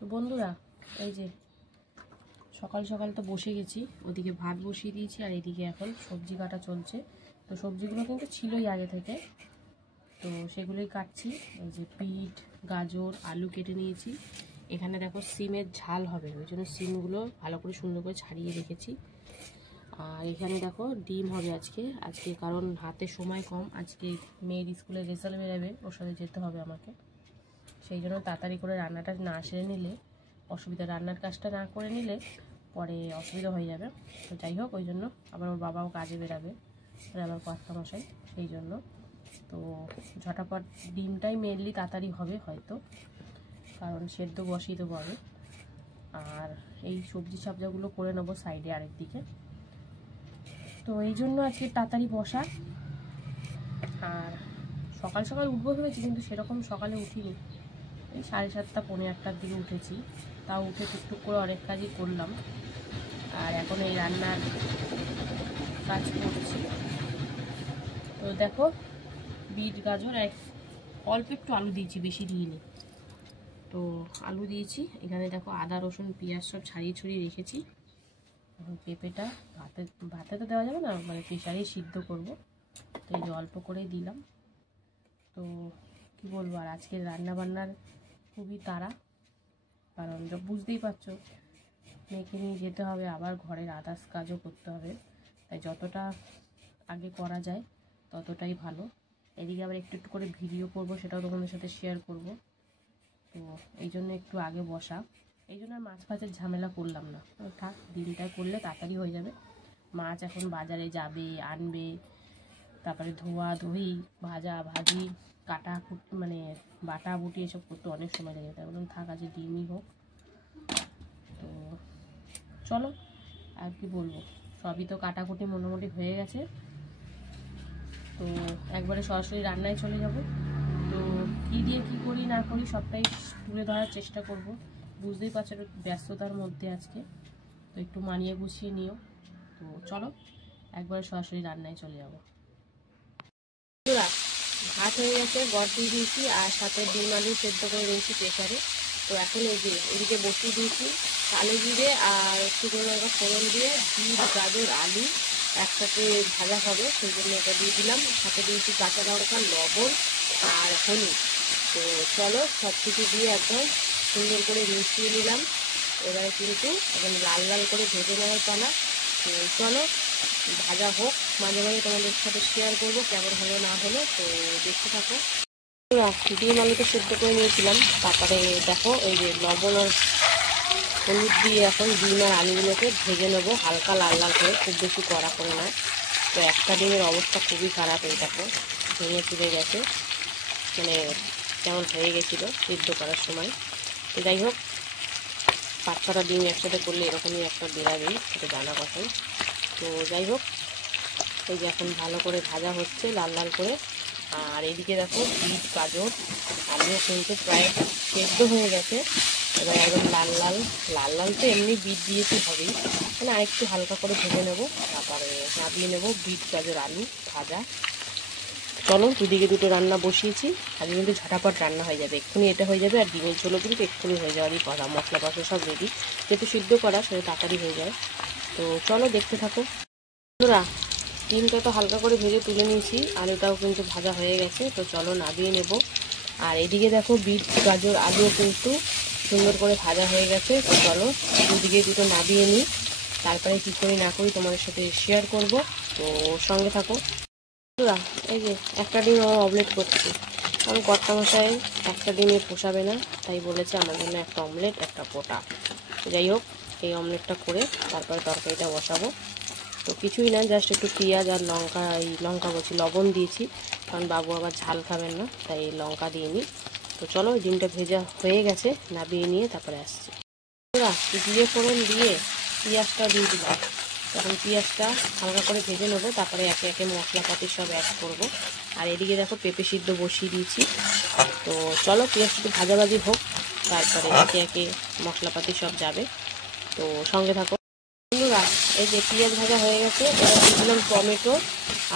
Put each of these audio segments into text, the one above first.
তো বন্ধুরা, এই যে সকাল সকাল তো বসে গেছি, ওদিকে ভাত বসিয়ে দিয়েছি আর এদিকে এখন সবজি কাটা চলছে। তো সবজিগুলো কিন্তু ছিলই আগে থেকে, তো সেগুলোই কাটছি। এই যে বিট, গাজর, আলু কেটে নিয়েছি। এখানে দেখো সিমের ঝাল হবে, ওই জন্য সিমগুলো ভালো করে সুন্দর করে ছাড়িয়ে রেখেছি। আর এখানে দেখো ডিম হবে আজকে কারণ হাতে সময় কম। আজকে মেয়ের স্কুলে রেজাল্ট বেরোবে, ওর সাথে যেতে হবে আমাকে। সেই জন্য তাড়াতাড়ি করে রান্নাটা না সেরে নিলে অসুবিধা, রান্নার কাজটা না করে নিলে পরে অসুবিধা হয়ে যাবে। তো যাই হোক, ওই জন্য আবার ওর বাবাও কাজে বেরাবে, মানে আমার কর্তামশাই, সেই জন্য তো ঝটাপট ডিমটাই মেনলি তাড়াতাড়ি হবে হয়তো, কারণ সেদ্ধ বসিয়ে দেবো আগে। আর এই সবজি সাবজাগুলো করে নেবো সাইডে আরেক দিকে। তো এই জন্য আজকে তাড়াতাড়ি বসা। আর সকাল সকাল উঠবো ভেবেছি, কিন্তু সেরকম সকালে উঠিনি। এই 7:30 পৌনে 8টার দিকে উঠেছি। তাও উঠে টুকটুক করে অনেক কাজই করলাম। আর এখন এই রান্নার কাজ করছি। তো দেখো বিট, গাজর, অল্প একটু আলু দিয়েছি, বেশি দিইনি। তো আলু দিয়েছি, এখানে দেখো আদা, রসুন, পেঁয়াজ সব ছাড়িয়ে ছড়িয়ে রেখেছি। এখন পেঁপেটা ভাতে তো দেওয়া যাবে না, মানে প্রেশারেই সিদ্ধ করব। তো এই যে অল্প করেই দিলাম। তো কি বলবো, আর আজকের রান্না বান্নার খুবই তাড়া, কারণ বুঝতেই পারছো মেয়েকে নিয়ে যেতে হবে, আবার ঘরের আদার্স কাজও করতে হবে। তাই যতটা আগে করা যায় ততটাই ভালো। এদিকে আবার একটু একটু করে ভিডিও করব, সেটাও তোমাদের সাথে শেয়ার করব। তো এই জন্য একটু আগে বসা। এই জন্য আর মাছ ফাছের ঝামেলা করলাম না, থাক দিনটায় করলে তাড়াতাড়ি হয়ে যাবে। মাছ এখন বাজারে যাবে, আনবে, তারপরে ধোয়া ধুই, ভাজা ভাজি, কাটা মানে বাটা বুটি এসব করতে অনেক সময় লেগে যায়। বললাম থাক আজকে ডিমই হোক। তো চলো, আর কি বলবো, সবই তো কাটাকুটি মোটামুটি হয়ে গেছে। তো একবারে সরাসরি রান্নায় চলে যাব। তো কী দিয়ে কী করি না করি সবটাই তুলে ধরার চেষ্টা করব। বুঝতেই পারছো ব্যস্ততার মধ্যে আজকে, তো একটু মানিয়ে গুছিয়ে নিও। তো চলো একবারে সরাসরি রান্নায় চলে যাব। ভাত হয়ে গেছে, গড় দিয়ে দিয়েছি, আর সাথে ডিম আলু সেদ্ধ করে দিয়েছি প্রেসারে। তো এখন এই যে এদিকে বসিয়ে দিয়েছি, কালো জিরে আর শুকনো লঙ্কা ফোড়ন দিয়ে বিট, গাজর, আলু একসাথে ভাজা হবে, সেই জন্য এটা দিয়ে দিলাম। সাথে দিয়েছি কাঁচা লঙ্কা, লবণ আর হলুদ। তো চলো সব কিছু দিয়ে একদম সুন্দর করে মিশিয়ে নিলাম। এবারে কিন্তু এখন লাল লাল করে ভেজে নেওয়ার পালা। তো চলো ভাজা হোক, মাঝে মাঝে তোমাদের সাথে শেয়ার করবো কেমন হলো না হলো। তো দেখতে থাকো। ডিম আলুটা সেদ্ধ করে নিয়েছিলাম, তারপরে দেখো এই যে লবণ আর হলুদ দিয়ে এখন ডিম আর আলুগুলোকে ভেজে নেবো হালকা লাল লাল করে, খুব বেশি কড়া করে না। তো একটা ডিমের অবস্থা খুবই খারাপ, এই দেখো ভেঙে চুড়ে গেছে, মানে কেমন হয়ে গেছিলো সিদ্ধ করার সময়। তো যাই হোক, 5-6টা ডিম একসাথে করলে এরকমই একটা বেরাবেই, সেটা জানা কথাই। তো যাই হোক, এই যে এখন ভালো করে ভাজা হচ্ছে লাল লাল করে। আর এদিকে দেখো বিট, গাজর, আলু কিন্তু প্রায় সেদ্ধ হয়ে গেছে। এবার একদম লাল লাল, লাল লাল তো এমনি বিট দিয়েছি হবেই, মানে আরেকটু হালকা করে ভেজে নেবো, তারপরে নামিয়ে নেবো বিট, গাজর, আলু ভাজা। চলো দুদিকে দুটো রান্না বসিয়েছি, আজকে কিন্তু ঝটাপট রান্না হয়ে যাবে, এক্ষুনি এটা হয়ে যাবে। আর ডিমের ঝোলও কিন্তু এক্ষুনি হয়ে যাওয়ারই কথা, মশলা পাশে সব রেডি, যেহেতু সিদ্ধ করা সেটা তাড়াতাড়ি হয়ে যায়। তো চলো দেখতে থাকো বন্ধুরা। ডিমটা তো হালকা করে ভেজে তুলে নিয়েছি, আলুটাও কিন্তু ভাজা হয়ে গেছে। তো চলো নামিয়ে নেব। আর এদিকে দেখো বিট, গাজর, আলুও কিন্তু সুন্দর করে ভাজা হয়ে গেছে। তো চলো দুদিকে দুটো নামিয়ে নিই, তারপরে কী করি না করি তোমাদের সাথে শেয়ার করব। তো সঙ্গে থাকো বন্ধুরা। এই যে একটা ডিম আমার অমলেট করছি, কারণ কর্তামশাই একটা ডিমে পোষাবে না, তাই বলেছে আমার জন্য একটা অমলেট, একটা পোটা। যাই হোক, এই অমলেটটা করে তারপরে তরকারিটা বসাবো। তো কিছুই না, জাস্ট একটু পেঁয়াজ আর লঙ্কা, লবণ দিয়েছি, কারণ বাবু আবার ঝাল খাবেন না, তাই লঙ্কা দিইনি। তো চলো ডিমটা ভেজা হয়ে গেছে, নামিয়ে নিয়ে তারপরে আসছি। দিয়ে ফোড়ন দিয়ে পেঁয়াজটা দিয়ে দিলাম। তখন পেঁয়াজটা হালকা করে ভেজে নেবো, তারপরে একে একে মশলাপাতি সব অ্যাড করবো। আর এদিকে দেখো পেঁপে সিদ্ধ বসিয়ে দিয়েছি। তো চলো পেঁয়াজটা একটু ভাজাভাজি হোক, তারপরে একে একে মশলাপাতি সব যাবে। তো সঙ্গে থাকো বন্ধুরা। এই যে পেঁয়াজ ভাজা হয়ে গেছে, এবার দিয়ে দিলাম টমেটো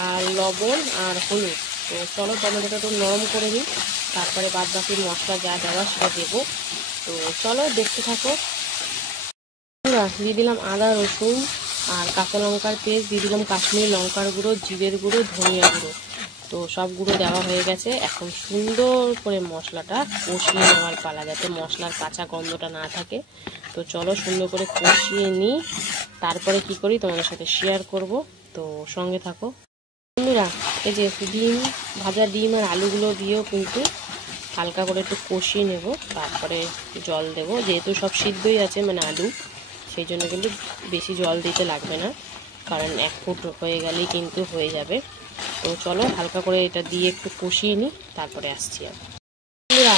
আর লবণ আর হলুদ। তো চলো টমেটোটা একটু নরম করে নিই, তারপরে বাদ বাকি মশলা যা দেওয়া সেটা দেবো। তো চলো দেখতে থাকো। দিয়ে দিলাম আদা রসুন আর কাঁচা লঙ্কার পেস্ট, দিয়ে দিলাম কাশ্মীরি লঙ্কার গুঁড়ো, জিরের গুঁড়ো, ধনিয়া গুঁড়ো। তো সব গুঁড়ো দেওয়া হয়ে গেছে। এখন সুন্দর করে মশলাটা কষিয়ে নেওয়ার পালা, যাতে মশলার কাঁচা গন্ধটা না থাকে। তো চলো সুন্দর করে কষিয়ে নিই, তারপরে কি করি তোমাদের সাথে শেয়ার করব। তো সঙ্গে থাকো বন্ধুরা। এই যে ডিম, ভাজা ডিম আর আলুগুলো দিয়েও কিন্তু হালকা করে একটু কষিয়ে নেব, তারপরে জল দেব। যেহেতু সব সিদ্ধই আছে মানে আলু, সেই জন্য কিন্তু বেশি জল দিতে লাগবে না, কারণ 1 ফুট হয়ে গেলেই কিন্তু হয়ে যাবে। তো চলো হালকা করে এটা দিয়ে একটু কষিয়ে নিই, তারপরে আসছি। আর বন্ধুরা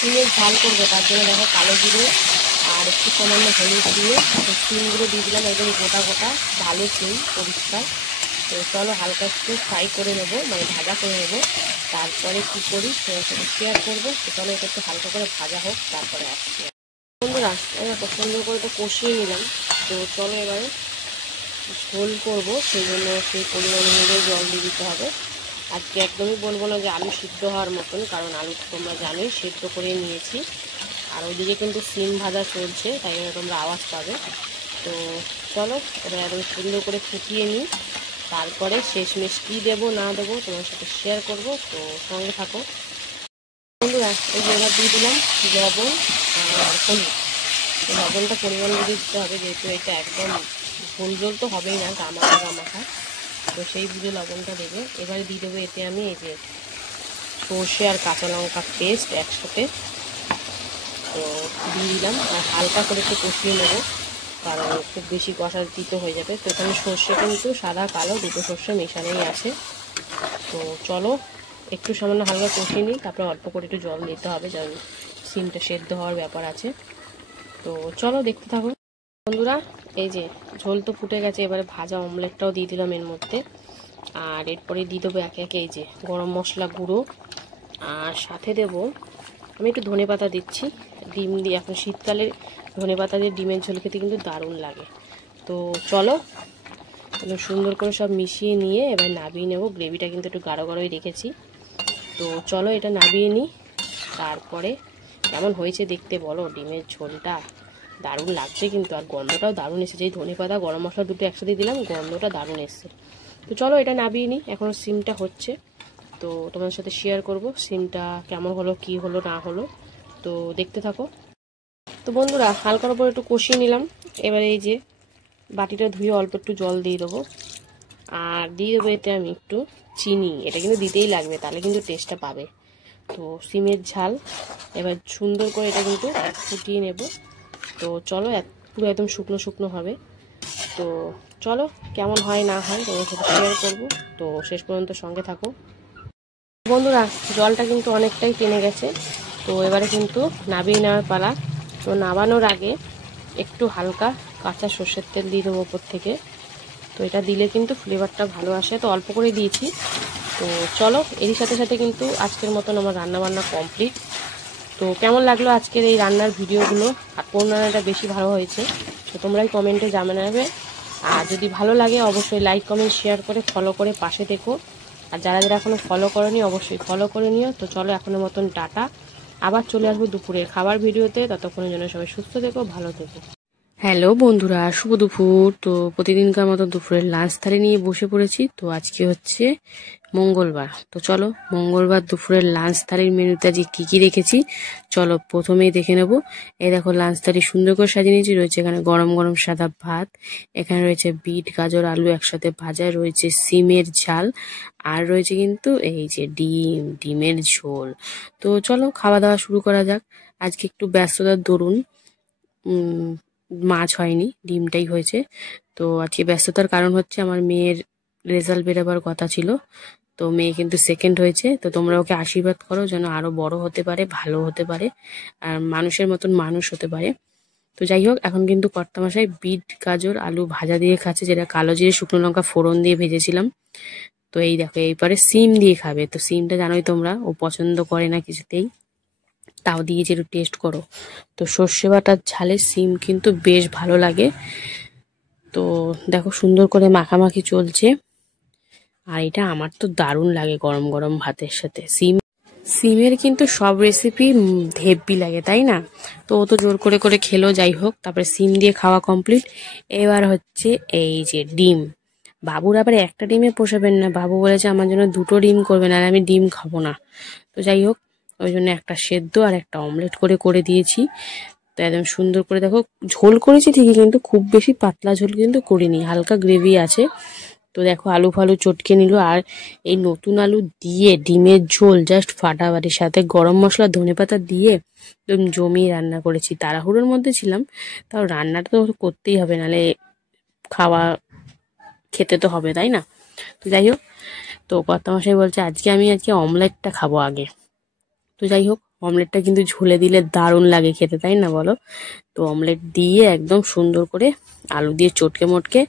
ডিমের ঝাল করবো, তার জন্য দেখো কালো জিরে আর একটু সামান্য হলুদ দিয়ে সিমগুলো দিয়ে দিলাম, একদম গোটা গোটা ভালো সিম পরিষ্কার। তো চলো হালকা একটু ফ্রাই করে নেবো, মানে ভাজা করে নেবো, তারপরে কী করি শেয়ার করবো। তো চলো এটা একটু হালকা করে ভাজা হোক, তারপরে আসছি। বন্ধুরা এবার সুন্দর করে তো কষিয়ে নিলাম। তো চলো এবারে ঝোল করবো, সেই জন্য সেই পরিমাণ অনুযায়ী জল দিয়ে দিতে হবে। আজকে একদমই বলবো না যে আলু সিদ্ধ হওয়ার মতন, কারণ আলু তোমরা জানোই সিদ্ধ করে নিয়েছি। আর ওইদিকে কিন্তু সিম ভাজা চলছে, তাই জন্য তোমরা আওয়াজ পাবে। তো চলো এবার একদম সুন্দর করে ফুটিয়ে নিই, তারপরে শেষমেশ কী দেবো না দেবো তোমার সাথে শেয়ার করব। তো সঙ্গে থাকো বন্ধুরা। এই যে এবার দিয়ে দিলাম লবণ আর হলুদ। লবণটা পরিমাণ বুঝে দিতে হবে, যেহেতু এটা একদম ঝোল ঝোল তো হবেই না, গামাখা গামাখা। তো সেই বুঝে লবণটা দেবে। এবারে দিয়ে দেবো এতে আমি এই যে সর্ষে আর কাঁচা লঙ্কা পেস্ট একসাথে। তো দিয়ে দিলাম আর হালকা করে একটু কষিয়ে নেবো, কারণ খুব বেশি কষা দিতে হয়ে যাবে। তো এখানে সর্ষে কিন্তু সাদা কালো দুটো সর্ষে মেশানোই আছে। তো চলো একটু সামান্য হালকা কষিয়ে নিই, তারপরে অল্প করে একটু জল দিতে হবে, যেমন সিমটা সেদ্ধ হওয়ার ব্যাপার আছে। তো চলো দেখতে থাকো বন্ধুরা। এই যে ঝোল তো ফুটে গেছে, এবারে ভাজা অমলেটটাও দিয়ে দিলাম এর মধ্যে। আর এরপরে দিয়ে দেবো একে একে এই যে গরম মশলা গুঁড়ো, আর সাথে দেবো আমি একটু ধনেপাতা দিচ্ছি। ডিম দিয়ে, এখন শীতকালে ধনেপাতা দিয়ে ডিমের ঝোল খেতে কিন্তু দারুণ লাগে। তো চলো সুন্দর করে সব মিশিয়ে নিয়ে এবার নাবিয়ে নেবো। গ্রেভিটা কিন্তু একটু গাঢ় গাঢ়ই রেখেছি। তো চলো এটা নাবিয়ে নিই, তারপরে কেমন হয়েছে দেখতে বলো। ডিমের ঝোলটা দারুণ লাগছে কিন্তু, আর গন্ধটাও দারুণ এসেছে। এই ধনেপাতা গরম মশলা দুটো একসাথে দিলাম, গন্ধটা দারুণ এসছে। তো চলো এটা নাবিয়ে নিই, এখনও সিমটা হচ্ছে। তো তোমার সাথে শেয়ার করব সিমটা কেমন হলো, কি হলো না হলো। তো দেখতে থাকো। তো বন্ধুরা হালকার ওপর একটু কষিয়ে নিলাম। এবারে এই যে বাটিটা ধুয়ে অল্প একটু জল দিয়ে দেবো, আর দিয়ে দেবো এতে আমি একটু চিনি। এটা কিন্তু দিতেই লাগবে, তাহলে কিন্তু টেস্টটা পাবে। তো সিমের ঝাল এবার সুন্দর করে এটা কিন্তু ফুটিয়ে নেব। তো চলো পুরো একদম শুকনো শুকনো হবে। তো চলো কেমন হয় না হয় তোমার সাথে শেয়ার করবো। তো শেষ পর্যন্ত সঙ্গে থাকো বন্ধুরা। জলটা কিন্তু অনেকটাই টেনে গেছে। তো এবারে কিন্তু নাবিয়ে নেওয়ার পালা। তো নাবানোর আগে একটু হালকা কাঁচা সর্ষের তেল দিয়ে দেবো ওপর থেকে। তো এটা দিলে কিন্তু ফ্লেভারটা ভালো আসে, তো অল্প করে দিয়েছি। তো চলো এরই সাথে সাথে কিন্তু আজকের মতন আমার রান্নাবান্না কমপ্লিট। তো কেমন লাগলো আজকের এই রান্নার ভিডিওগুলো, আর কোন রান্নাটা বেশি ভালো হয়েছে তো তোমরাই কমেন্টে জানাবে। আর যদি ভালো লাগে অবশ্যই লাইক কমেন্ট শেয়ার করে ফলো করে পাশে থেকো। আর যারা যারা এখনও ফলো করোনি অবশ্যই ফলো করে নিও। তো চলো এখনের মতন টাটা, আবার চলে আসবো দুপুরের খাবার ভিডিওতে। ততক্ষণের জন্য সবাই সুস্থ থেকো, ভালো থেকো। হ্যালো বন্ধুরা, শুভ দুপুর। তো প্রতিদিনকার মতো দুপুরের লাঞ্চ থালি নিয়ে বসে পড়েছি। তো আজকে হচ্ছে মঙ্গলবার। তো চলো মঙ্গলবার দুপুরের লাঞ্চ থালির মেনুতে আজকে কী কী রেখেছি চলো প্রথমেই দেখে নেব। এই দেখো লাঞ্চ থালি সুন্দর করে সাজিয়ে নিয়েছি। রয়েছে এখানে গরম গরম সাদা ভাত, এখানে রয়েছে বিট গাজর আলু একসাথে ভাজা, রয়েছে সিমের ঝাল, আর রয়েছে কিন্তু এই যে ডিমের ঝোল। তো চলো খাওয়া দাওয়া শুরু করা যাক। আজকে একটু ব্যস্ততার দরুন মাছ হয়নি, ডিমটাই হয়েছে। তো আজকে ব্যস্ততার কারণ হচ্ছে আমার মেয়ের রেজাল্ট বেরোবার কথা ছিল। তো মেয়ে কিন্তু সেকেন্ড হয়েছে। তো তোমরা ওকে আশীর্বাদ করো যেন আরো বড় হতে পারে, ভালো হতে পারে, আর মানুষের মতন মানুষ হতে পারে। তো যাই হোক, এখন কিন্তু কর্তামশাই বিট গাজর আলু ভাজা দিয়ে খাচ্ছে, যেটা কালো জিরে শুকনো লঙ্কা ফোড়ন দিয়ে ভেজেছিলাম। তো এই দেখো এইবারে সিম দিয়ে খাবে। তো সিমটা জানোই তোমরা ও পছন্দ করে না কিছুতেই, তাও দিয়েছি একটু টেস্ট করো। তো সর্ষে বাটার ঝালে সিম কিন্তু বেশ ভালো লাগে। তো দেখো সুন্দর করে মাখামাখি চলছে, আর এটা আমার তো দারুণ লাগে গরম গরম ভাতের সাথে। সিম সিমের কিন্তু সব রেসিপি হেব্বি লাগে, তাই না? তো ও তো জোর করে করে খেলো, যাই হোক। তারপরে সিম দিয়ে খাওয়া কমপ্লিট। এবার হচ্ছে এই যে ডিম। বাবুর আবার একটা ডিমে পোষাবেন না, বাবু বলেছে আমার জন্য 2টো ডিম করবেন, আর আমি ডিম খাবো না। তো যাই হোক, ওই জন্য একটা সেদ্ধ আর একটা অমলেট করে করে দিয়েছি। তো একদম সুন্দর করে দেখো, ঝোল করেছি ঠিকই, কিন্তু খুব বেশি পাতলা ঝোল কিন্তু করিনি, হালকা গ্রেভি আছে। তো দেখো আলু ফালু চটকে নিল, আর এই নতুন আলু দিয়ে ডিমের ঝোল জাস্ট ফাটাফাটি, সাথে গরম মশলা ধনেপাতা দিয়ে একদম জমিয়ে রান্না করেছি। তাড়াহুড়োর মধ্যে ছিলাম, তাও রান্নাটা তো করতেই হবে, নাহলে খাওয়া খেতে তো হবে, তাই না? তো যাই হোক, তো কর্তামশাই বলছে আজকে অমলেটটা খাবো আগে। তো যাই হোক, অমলেটটা কিন্তু ঝোলে দিলে দারুণ লাগে খেতে, তাই না বলো? তো অমলেট দিয়ে একদম সুন্দর করে আলু দিয়ে চটকে মটকে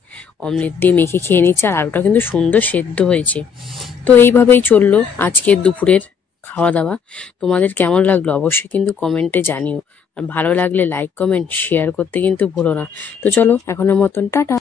অমলেট দিয়ে মেখে খেয়ে নিচ্ছে, আর আলুটা কিন্তু সুন্দর সেদ্ধ হয়েছে। তো এইভাবেই চললো আজকের দুপুরের খাওয়া দাওয়া। তোমাদের কেমন লাগলো অবশ্যই কিন্তু কমেন্টে জানিও, আর ভালো লাগলে লাইক কমেন্ট শেয়ার করতে কিন্তু ভুলো না। তো চলো এখনের মতন টাটা।